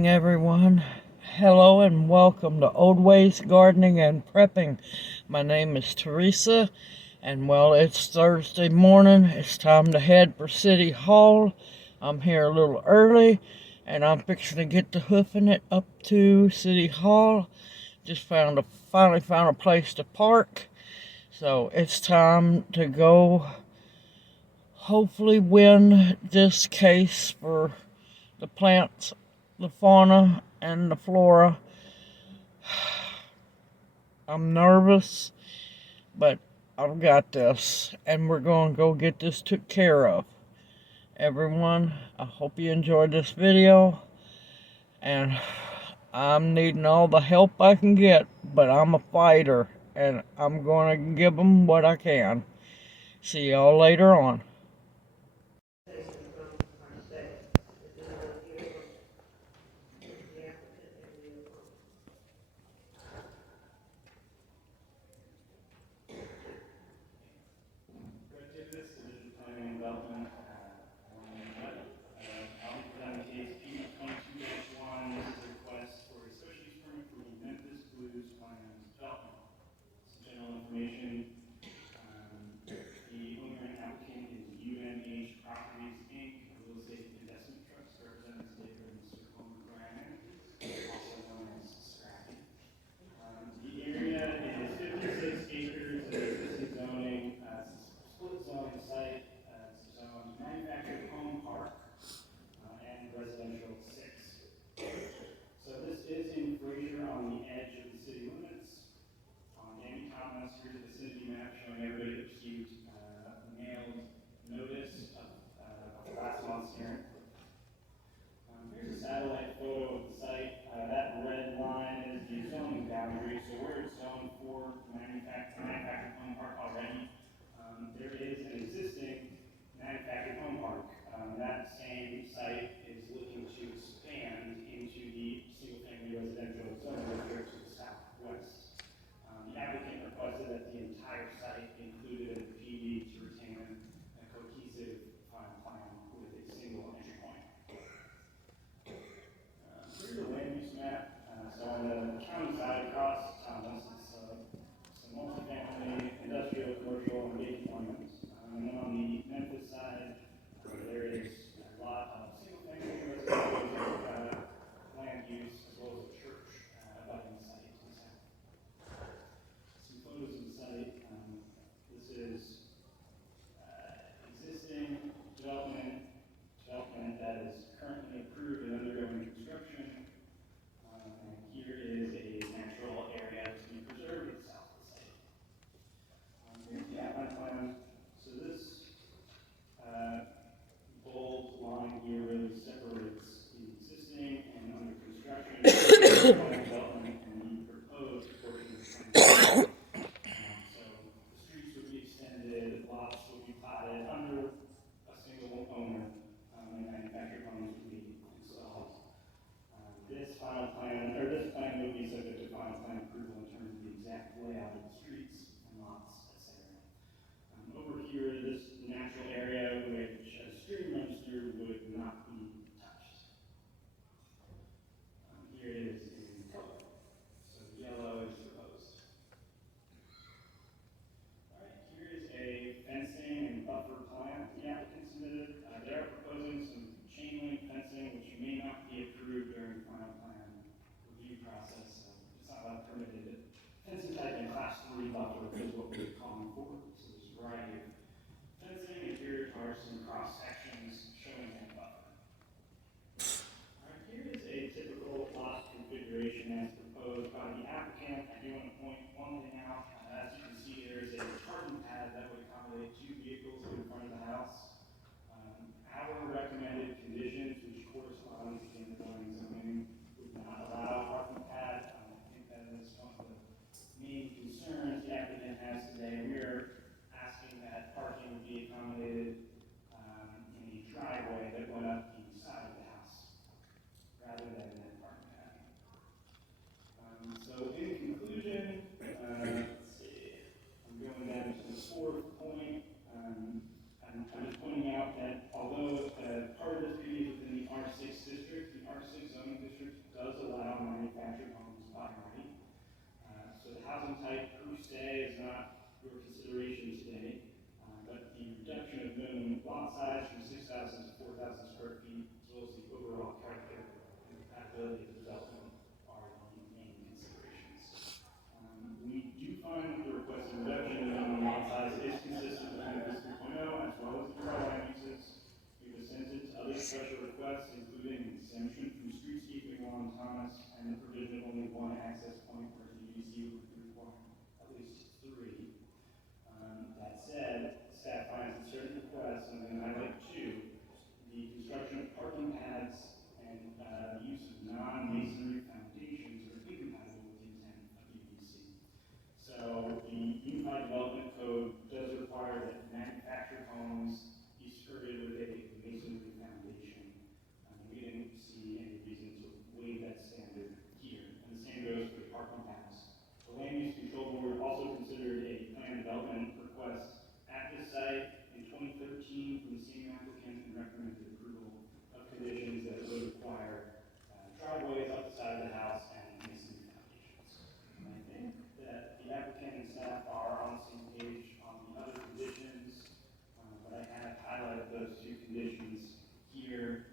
morning, everyone. Hello and welcome to Old Ways Gardening and Prepping. My name is Teresa, and well, it's Thursday morning. It's time to head for City Hall. I'm here a little early, and I'm fixing to get to hoofing it up to City Hall. Just finally found a place to park, so it's time to go. Hopefully, win this case for the plants, the fauna, and the flora. I'm nervous, but I've got this, and we're going to go get this took care of. Everyone, I hope you enjoyed this video, and I'm needing all the help I can get, but I'm a fighter, and I'm going to give them what I can. See y'all later on. housing type per se is not your consideration today, but the reduction of minimum lot size from 6,000 to 4,000 square feet, as well as the overall character and compatibility of the development are the main considerations. We do find that the requested reduction in minimum lot size is consistent with Cannabis 3.0 as well as the land uses. We've assented to other special requests, including exemption from streetscaping along Thomas and the provision of only one access point where DVC would require at least 3. That said, staff finds that certain requests, and I'm going to highlight 2, the construction of parking pads and the use of non-masonry foundations are incompatible with the intent of DVC. So the Unified Development Code does require that manufactured homes be skirted with a masonry foundation. We didn't see any reason to waive that standard here, and the same goes for the parking pads. The Land Use Control Board also considered a plan development request at this site in 2013 from the same applicant and recommended approval of conditions that would require driveways up the side of the house and masonry foundations. And I think that the applicant and staff are on the same page on the other conditions, but I have highlighted those 2 conditions here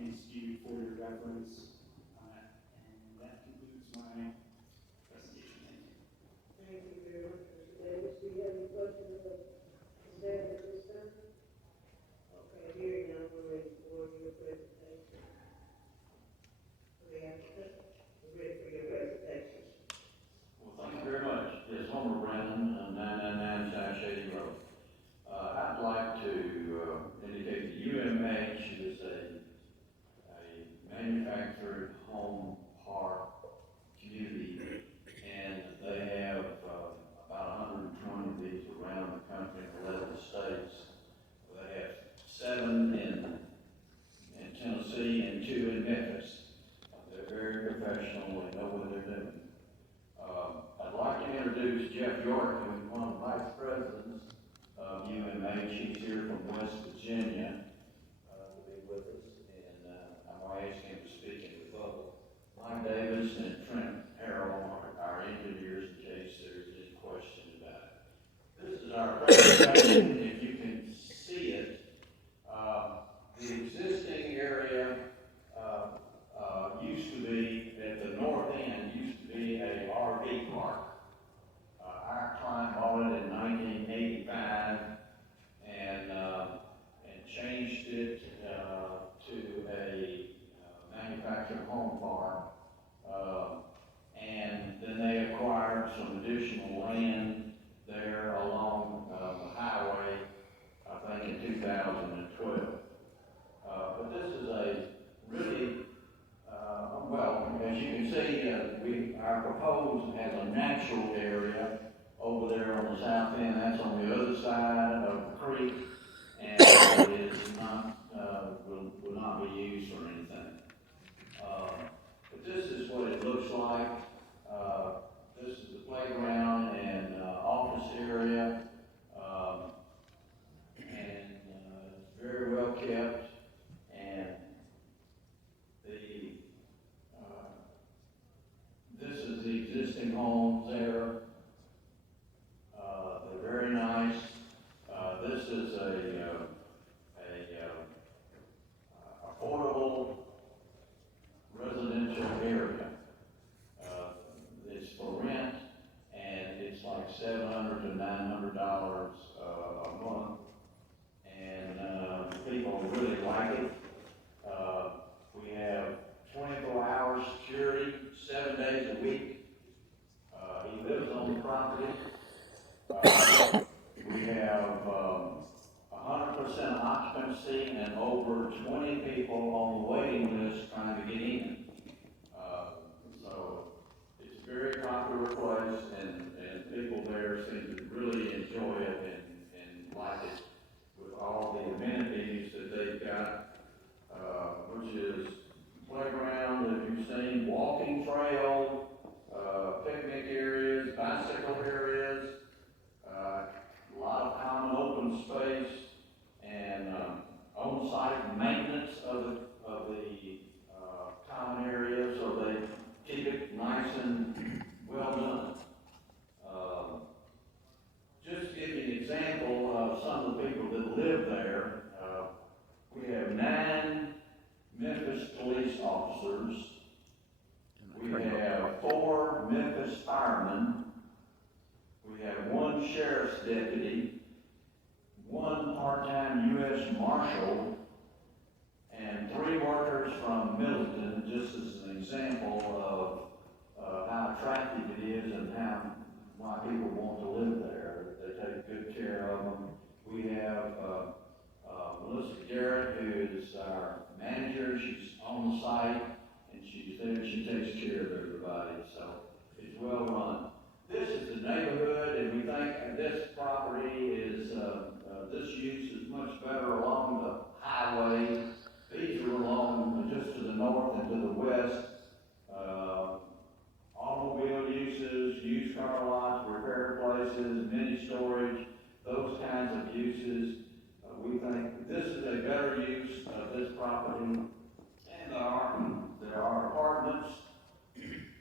in Stu for your reference. And that concludes my presentation. Thank you very much, Mr. Davis. Do you have any questions of Ms. Davis at this time? Okay, hearing none, we're ready for your presentation. For the applicant, we're ready for your presentation. Well, thank you very much. Yes, Homer Brandon, 999 South Shady Road. I'd like to indicate that UMH is a manufactured home park community, and they have about 120 of these around the country in 11 states. They have 7 in Tennessee and 2 in Memphis. They're very professional. They know what they're doing. I'd like to introduce Jeff York, who is one of the vice presidents of UMH. He's here from West Virginia to be with us, and I'm going to ask him to speak in rebuttal. Mike Davis and Trent Harrell are our engineers in case there's any question about it. This is our presentation. If you can see it, the existing area used to be at the north end, used to be a RV park. Our client bought it in 1985 and changed it to a manufactured home farm. And then they acquired some additional land there along the highway, I think in 2012. But this is a really well, as you can see, our proposed has a natural area over there on the south end. That's on the other side of the creek, and it is not will not be used for anything. But this is what it looks like. This is the playground and office area, and it's very well kept. And this is the existing homes there. They're very nice. This is a affordable residential area. It's for rent, and it's like $700 to $900 a month, and people really like it. We have 24-hour security, 7 days a week. He lives on the property. We have 100% occupancy and over 20 people on the waiting list trying to get in. So it's a very popular place, and people there seem to really enjoy it and like it with all the amenities that they've got, which is playground, as you've seen, walking trail, picnic areas, bicycle areas, a lot of common open space, and on-site maintenance of the Marshall, and 3 workers from Middleton, just as an example of how attractive it is and why people want to live there. They take good care of them. We have Melissa Garrett, who is our manager. She's on the site, and she's there. She takes care of everybody, so it's well run. This is the neighborhood, and we think this property is, this use is much better along the highway. These are along just to the north and to the west. Automobile uses, used car lots, repair places, mini storage, those kinds of uses. We think this is a better use of this property. And there are apartments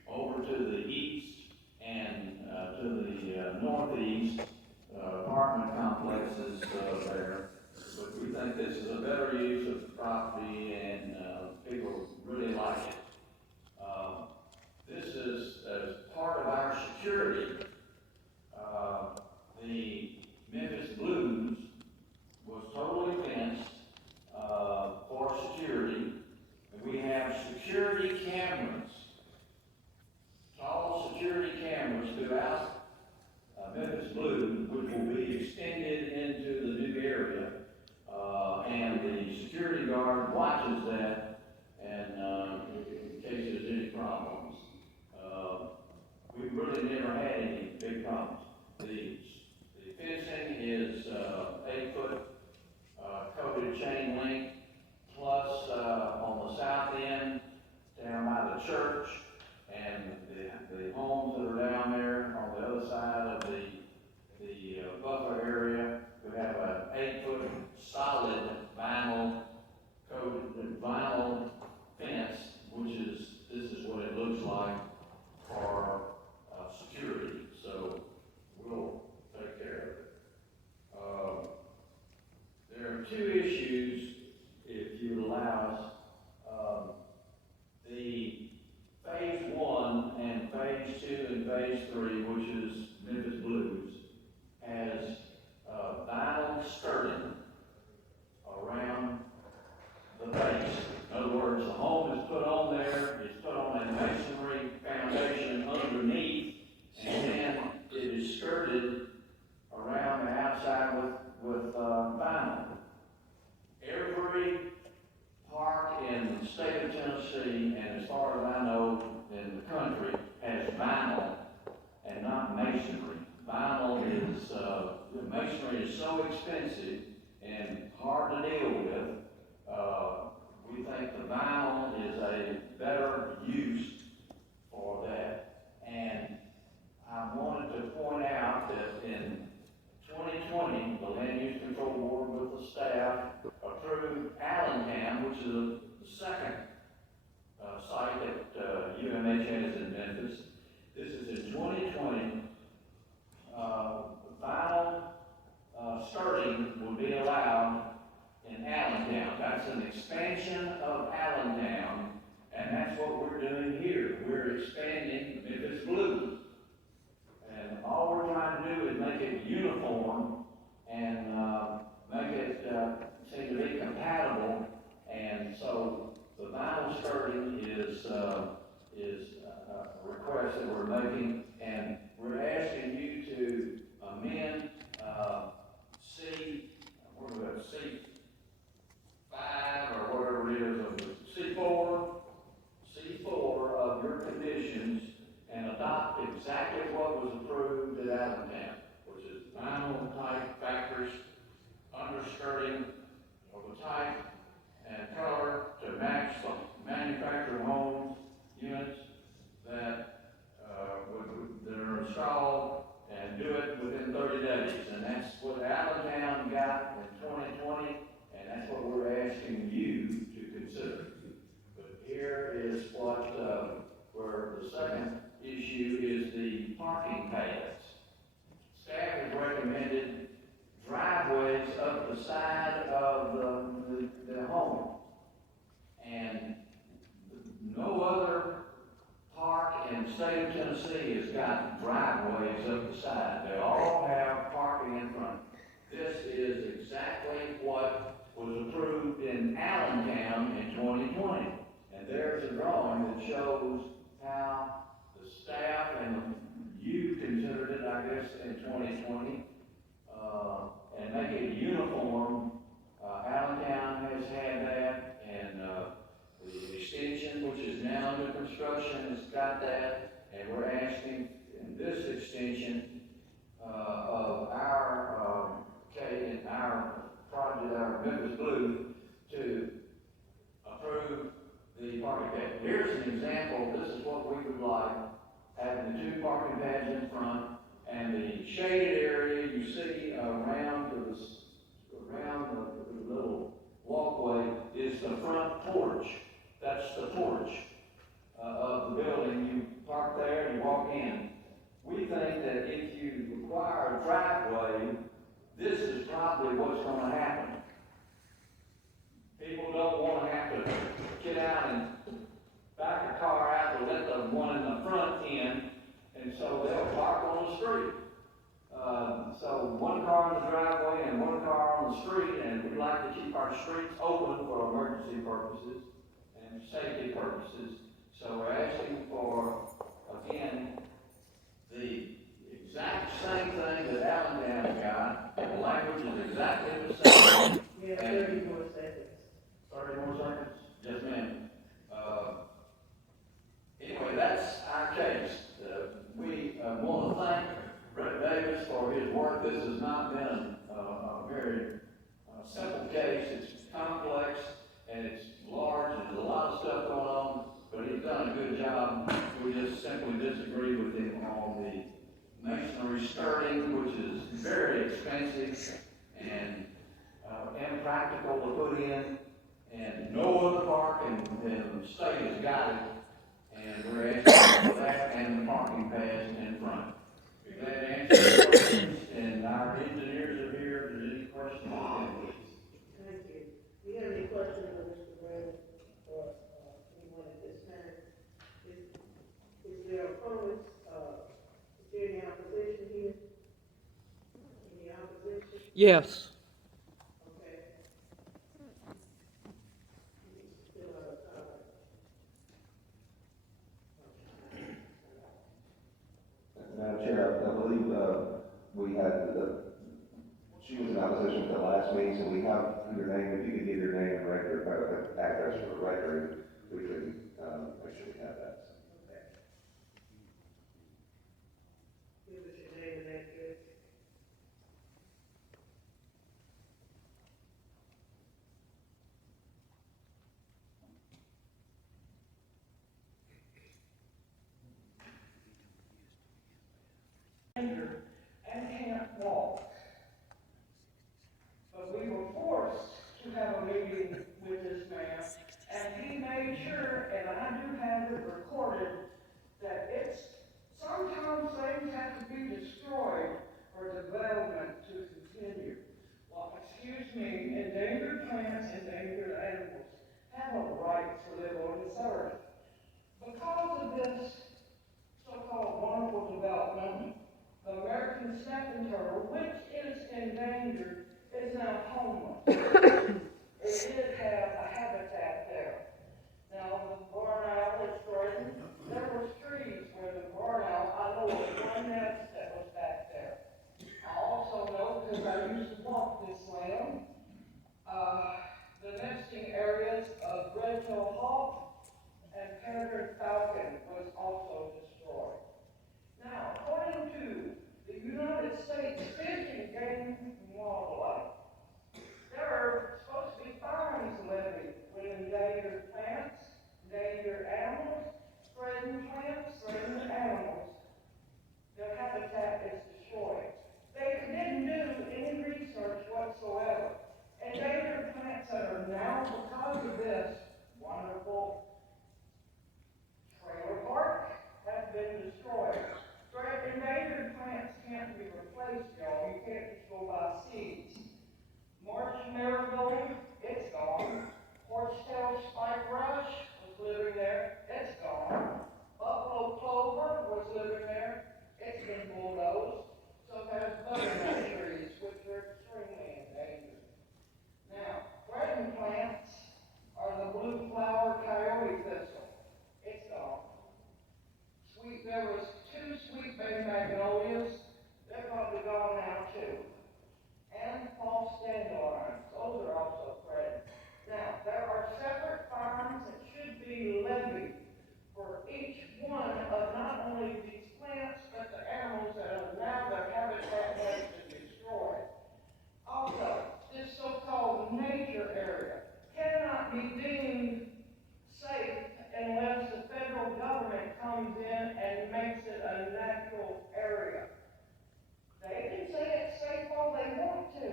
over to the east and to the northeast, apartment complexes there. But we think this is a better use of the property, and people really like it. This is as part of our security. The Memphis Blues was totally fenced for security. And we have security cameras, tall security cameras throughout Memphis Blues, which will be extended into the new area. And the security guard watches that, and in case there's any problems. We've really never had any big problems. The fencing is 8-foot coated chain link, plus on the south end, down by the church, and the homes that are down there on the other side of the buffer area, we have an 8-foot solid vinyl coated vinyl fence, this is what it looks like for security. So we'll take care of it. There are 2 issues, if you allow us. The phase 1 and phase 2 and phase 3, which is Memphis Blues, has vinyl skirting around the base. In other words, the home is put on there, it's put on a masonry foundation underneath, and then it is skirted around the outside with vinyl. Every park in the state of Tennessee, and as far as I know in the country, has vinyl and not masonry. Vinyl is, masonry is so expensive and hard to deal with. We think the vinyl is a better use for that. And I wanted to point out that in 2020, the Land Use Control Board with the staff approved Allentown, which is the second site that UMH has in Memphis. This is in 2020. Vinyl skirting will be allowed in Allentown. That's an expansion of Allentown, and that's what we're doing here. We're expanding Memphis Blue. And all we're trying to do is make it uniform and make it seem to be compatible. And so the vinyl skirting is a request that we're making, and we're asking you to amend C5 or whatever it is, of the C4 of your conditions, and adopt exactly what was approved at Allentown, which is vinyl type factors, underskirting of the type and color to match the manufactured home units that that are installed, and do it within 30 days. And that's what Allentown got in 2020, and that's what we're asking you to consider. But here is where the second issue is the parking pads. Staff has recommended driveways up the side of the home. And no other park in the state of Tennessee has got driveways up the side. They all have parking in front. This is exactly what was approved And there's a drawing that shows how the staff and you considered it, I guess, in 2020, and make it uniform. Allentown has had that, and the extension, which is now under construction, has got that, and we're asking in this extension of our our project, our Memphis Blue, to approve the parking pad. Here's an example. This is what we would like, having the two parking pads in front, and the shaded area you see around the little walkway is the front porch. That's the porch of the building. You park there and you walk in. We think that if you require a driveway, this is probably what's going to happen. People don't want to have to get out and back a car out to let the one in the front in, and so they'll park on the street. So one car in the driveway and one car on the street, and we like to keep our streets open for emergency purposes and safety purposes. So we're asking for, again, the exact same thing that Allentown got. The language is exactly the same. Yeah, 30 more seconds. 30 more seconds? Yes, ma'am. Anyway, that's our case. We want to thank Brett Davis for his work. This has not been a very simple case. It's complex and it's large and there's a lot of stuff going on, but he's done a good job. We just simply disagree with him on the masonry skirting, which is very expensive and impractical to put in, and no other park in the state has got it, and we're asking for that and the parking pads in front. Be glad to answer your questions, and our engineers are here if there's any questions. Thank you. Do you have any questions of Mr. Brown or anyone at this time? Is there opponents, is there any opposition here? Any opposition? Yes. Okay. Fill out a card. Madam Chair, I believe we had, she was in opposition at the last meeting, so we have your name. If you could give your name and record, address for the record, we could make sure we have that. Okay. Give us your name and address. And can't walk. But we were forced to have a meeting with this man, and he made sure, and I do have it recorded, that it's, sometimes things have to be destroyed for development to continue. Well, excuse me, endangered plants, endangered animals have a right to live on this earth. Because of this so-called wonderful development, the American snapping turtle, which is endangered, is now homeless. It did have a habitat there. Now, the barn owl is threatened. There was trees where the barn owl, I know of one nest that was back there. I also know, because I used to walk this land, the nesting areas of red-tailed hawk and peregrine falcon was also destroyed. Now, according to the United States Fish and Game and Wildlife, there are supposed to be fines levied when endangered plants, endangered animals, threatened plants, threatened animals, their habitat is destroyed. They didn't do any research whatsoever. Endangered plants that are now, because of this wonderful trailer park, have been destroyed. Endangered plants can't be replaced, y'all. You can't just go buy seeds. March marigold, it's gone. Horsetail spike rush was living there, it's gone. Buffalo clover was living there, it's been bulldozed. So there's butternut trees, which are extremely endangered. Now, threatened plants are the blue flower coyote thistle. dandelions, those are also threatened. Now, there are separate fines that should be levied for each one of not only these plants, but the animals that allow their habitat has been destroyed. Also, this so-called nature area cannot be deemed safe unless the federal government comes in and makes it a natural area. They can say it's safe all they want to.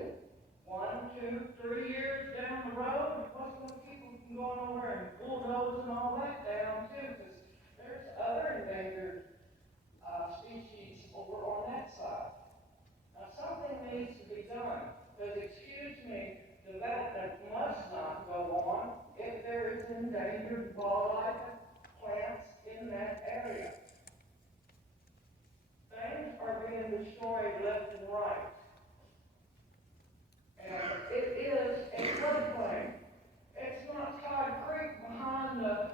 1, 2, 3 years down the road, what's going to keep them from going over and bulldozing all that down too? Because there's other endangered species over on that side. Now, something needs to be done, because, excuse me, development must not go on if there is endangered wildlife plants in that area. Things are being destroyed left and right. And it is a floodplain. It's not Todd Creek behind the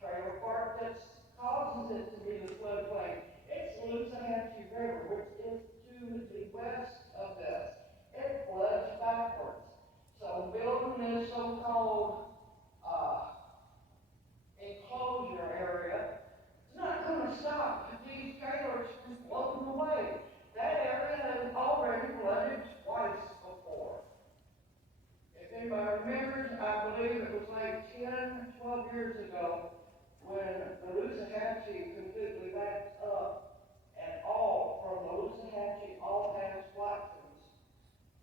trailer park that causes it to be the floodplain. It's the Loosahachie River, which is to the west of this. It floods backwards. So building this so-called enclosure area, it's not going to stop these trailers from floating away. That area has already flooded twice before. If anybody remembers, I believe it was like 10, 12 years ago when the Loosahachie completely backed up and all from the Loosahachie all past Watson's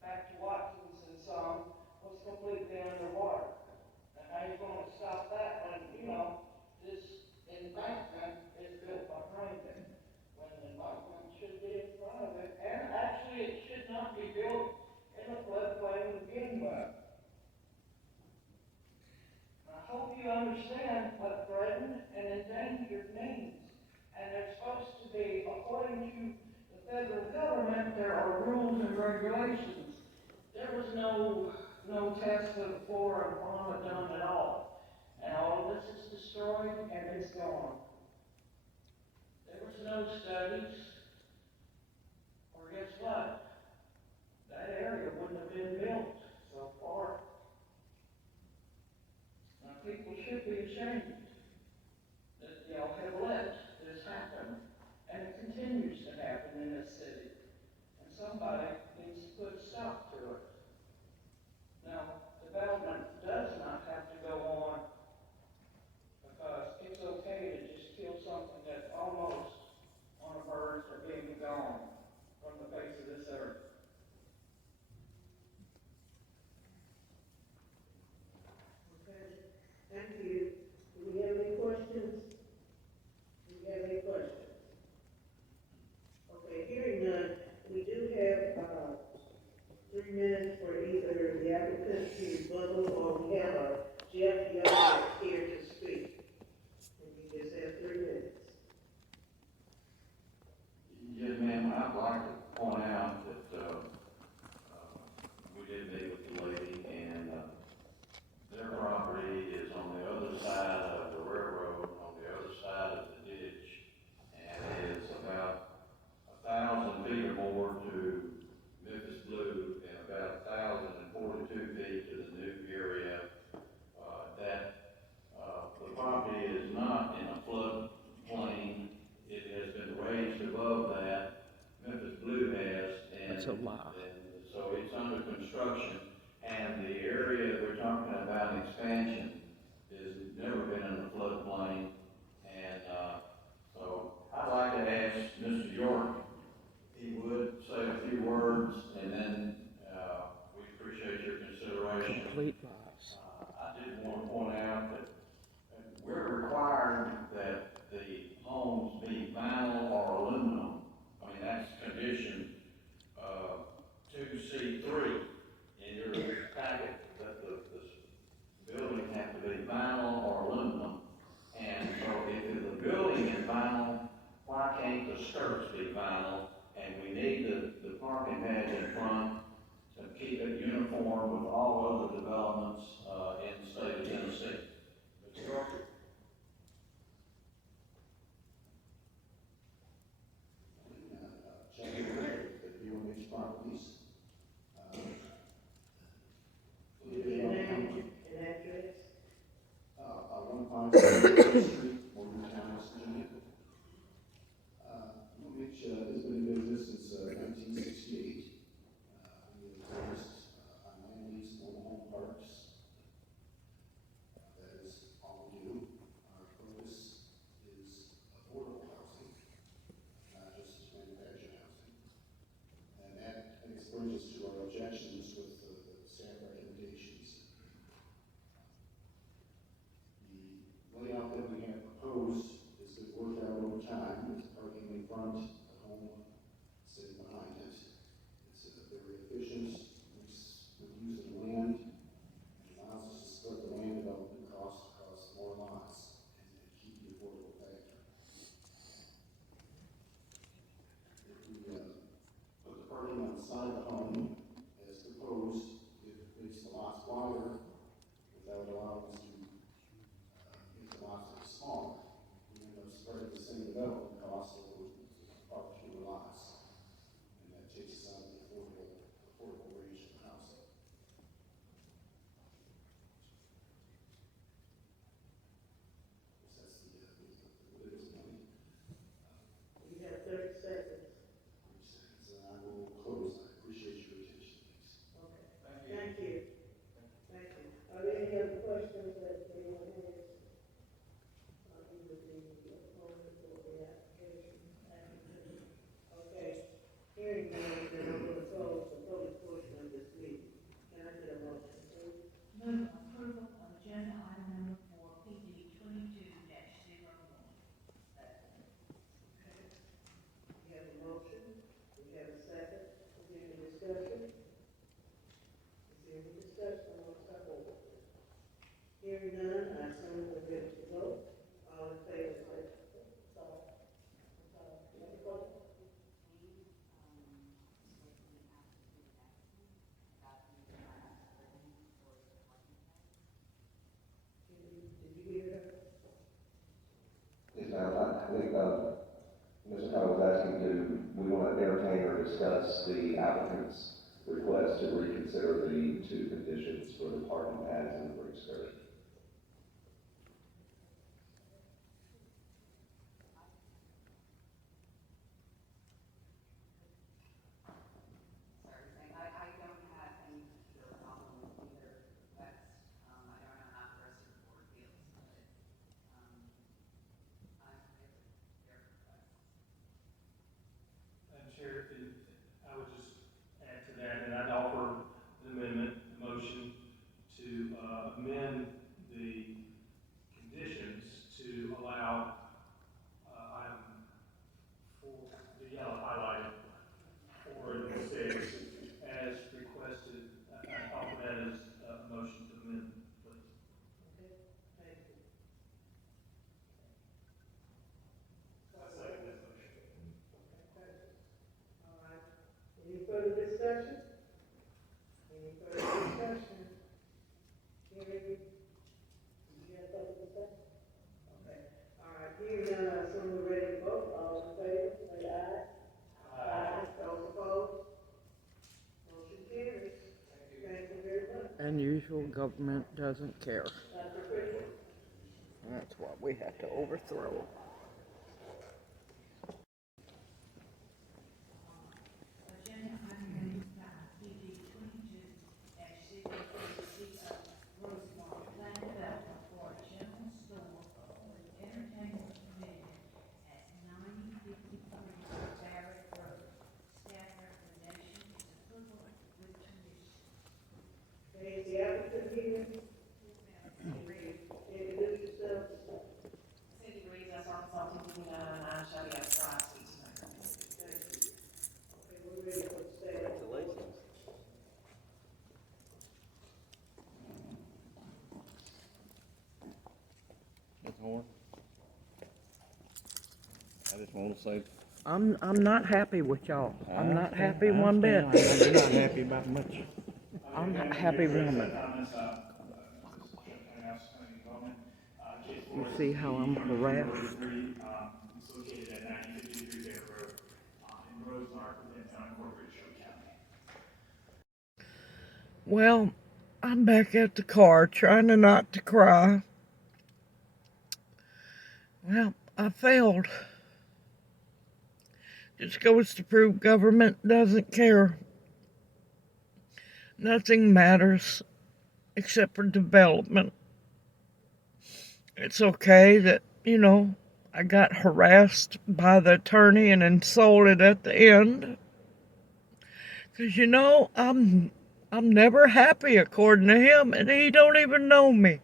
back to Watson's and some was completely underwater. And how you going to stop that when, this embankment is built behind it, when the embankment should be in front of it, and actually it should not be built in a floodplain to begin with. I hope you understand what threatened and endangered means. And they're supposed to be, according to the federal government, there are rules and regulations. There was no test of the flora and fauna done at all. And all of this is destroyed and it's gone. There was no studies, or guess what? That area wouldn't have been built so far. Now people should be ashamed that y'all have let this happen, and it continues to happen in this city. And somebody needs to put a stop to it. Now, development does not have to go on because it's okay to just kill something that's almost on the verge of being gone from the face of this earth. Okay, thank you. Do we have any questions? Do we have any questions? Okay, hearing none, we do have, 3 minutes for either the applicant to rebuttal or we have Jeff Young here to speak. And you just have 3 minutes. Yes, ma'am, I'd like to point out that, we did meet with the lady, and, their property is on the other side of the railroad, on the other side of the ditch, and is about 1,000 feet or more to Memphis Blue, and about 1,042 feet to the new area. The property is not in a floodplain. It has been raised above that. Memphis Blue has, and, That's a lie. and so it's under construction. And the area that we're talking about expansion has never been in a floodplain. And so I'd like to ask Mr. York if he would say a few words, and then we appreciate your consideration. Complete lies. I did want to point out that we're required that the homes be vinyl or aluminum. I mean, that's condition 2C3 in your packet, that the building have to be vinyl or aluminum. And so if the building is vinyl, why can't the skirts be vinyl? And we need the parking pad in front to keep it uniform with all other developments in the state of Tennessee. Mr. York? Check your record, if you want these properties. Street, Morgantown, West Virginia. Which has been in business since 1968. We have focused on land lease, mobile home parks. That is all we do. Our focus is affordable housing, not just manufactured housing. And that, I guess, brings us to our objections with the staff recommendations. The layout that we have proposed is to work out over time with parking in front, the home sitting behind it. It's very efficient, with using land, and allows us to split the land development costs across more lots and keep the affordable factor. If we put the parking on the side of the home as proposed, it makes the lots wider without allowing us to make the lots smaller. We end up spreading the same development costs over far fewer lots, and that takes us out of the affordable range of housing. That's the biggest money. You have 30 seconds. 30 seconds, and I will close. I appreciate your attention, thanks. Okay. Thank you. Thank you. Are there any other questions that anyone has? Either the opponent or the application? Okay. Hearing none, then I'm going to close the public portion of this meeting. Can I get a motion, please? Move approval of agenda item number 4, PD 22-01. We have a motion, we have a second, is there any discussion? Is there any discussion amongst our board? Hearing none, I assume we're ready to vote. All in favor, say. Did you hear her? Yes, ma'am. I think, Mr. Kyle was asking, do we want to entertain or discuss the applicant's request to reconsider the 2 conditions for the parking pads and the excursion? I don't have any particular problem with either request. I don't know how the rest of the board feels, but, I'm with their request. Madam Chair, I would just add to that, and I'd offer an amendment, a motion to amend the conditions to allow item 4, the yellow highlighted 4 and 6, as requested. I offer that as a motion to amend, please. Okay, thank you. I second that motion. All right. Any further discussion? Any further discussion? Hearing, you have further discussion? Okay. All right, hearing none, I assume we're ready to vote. All in favor, say aye. Aye. Those opposed? Motion carries. Thank you very much. And usual government doesn't care. Dr. Christian? That's what we have to overthrow. Agenda item number 5, PD 22-060 Rosemont Land Development for a general store with entertainment permitted at 9053 Barrett Road. Staff recommendation is approval with conditions. Okay, is the applicant here? Introduce yourself. Cindy Reed, that's our consulting, and I'm Shelby, I'm Fry, speaking to my company. Thank you. Okay, we're ready for the statement. Ms. Horn? I just want to say. I'm not happy with y'all. I'm not happy one bit. I'm not happy about much. I'm not happy one bit. You see how I'm harassed? It's located at 9053 Bear Road, in Rosemont, within town incorporated Shelby County. Well, I'm back at the car trying to not to cry. Well, I failed. Just goes to prove government doesn't care. Nothing matters except for development. It's okay that, I got harassed by the attorney and insulted at the end. 'Cause I'm never happy according to him, and he don't even know me.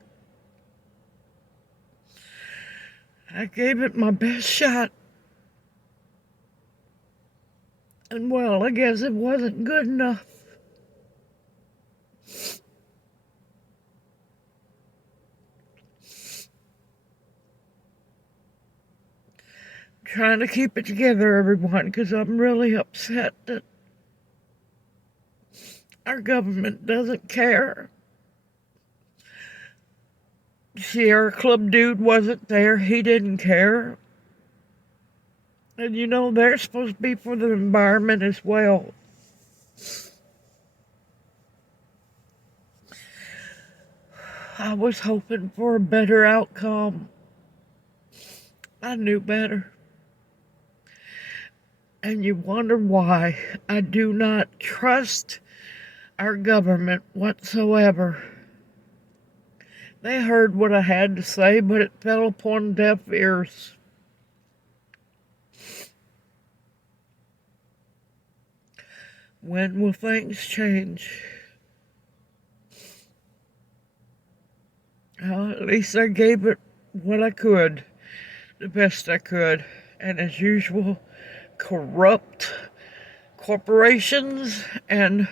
I gave it my best shot. And well, I guess it wasn't good enough. Trying to keep it together, everyone, because I'm really upset that our government doesn't care. Sierra Club dude wasn't there. He didn't care. And they're supposed to be for the environment as well. I was hoping for a better outcome. I knew better. And you wonder why I do not trust our government whatsoever. They heard what I had to say, but it fell upon deaf ears. When will things change? Well, at least I gave it what I could, the best I could. And as usual, corrupt corporations and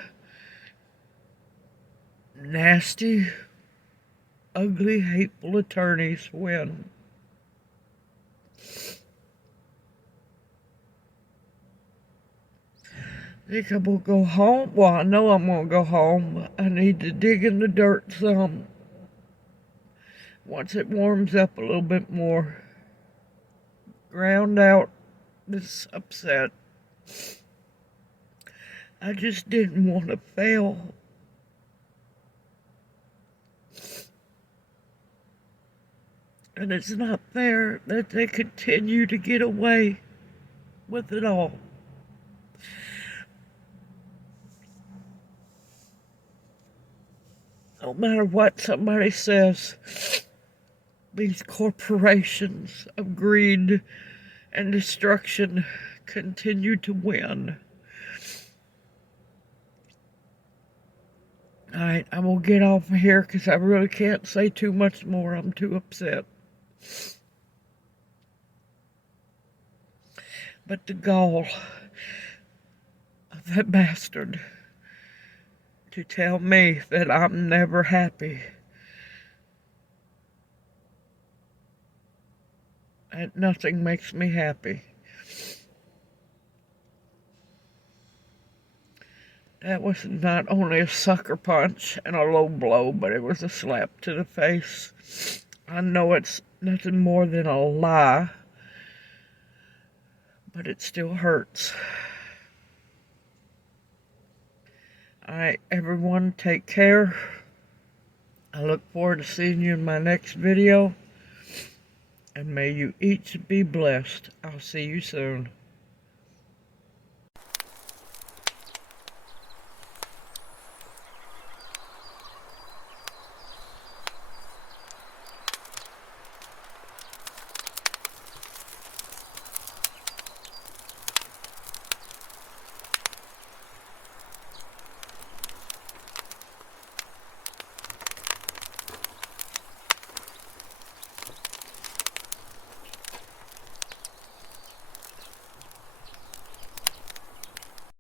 nasty, ugly, hateful attorneys win. Think I'm gonna go home? Well, I know I'm gonna go home. I need to dig in the dirt some. Once it warms up a little bit more. Ground out this upset. I just didn't want to fail. And it's not fair that they continue to get away with it all. No matter what somebody says, these corporations of greed and destruction continue to win. Alright, I'm gonna get off of here because I really can't say too much more. I'm too upset. But the gall of that bastard to tell me that I'm never happy. And nothing makes me happy. That was not only a sucker punch and a low blow, but it was a slap to the face. I know it's nothing more than a lie, but it still hurts. Alright, everyone, take care. I look forward to seeing you in my next video. And may you each be blessed. I'll see you soon.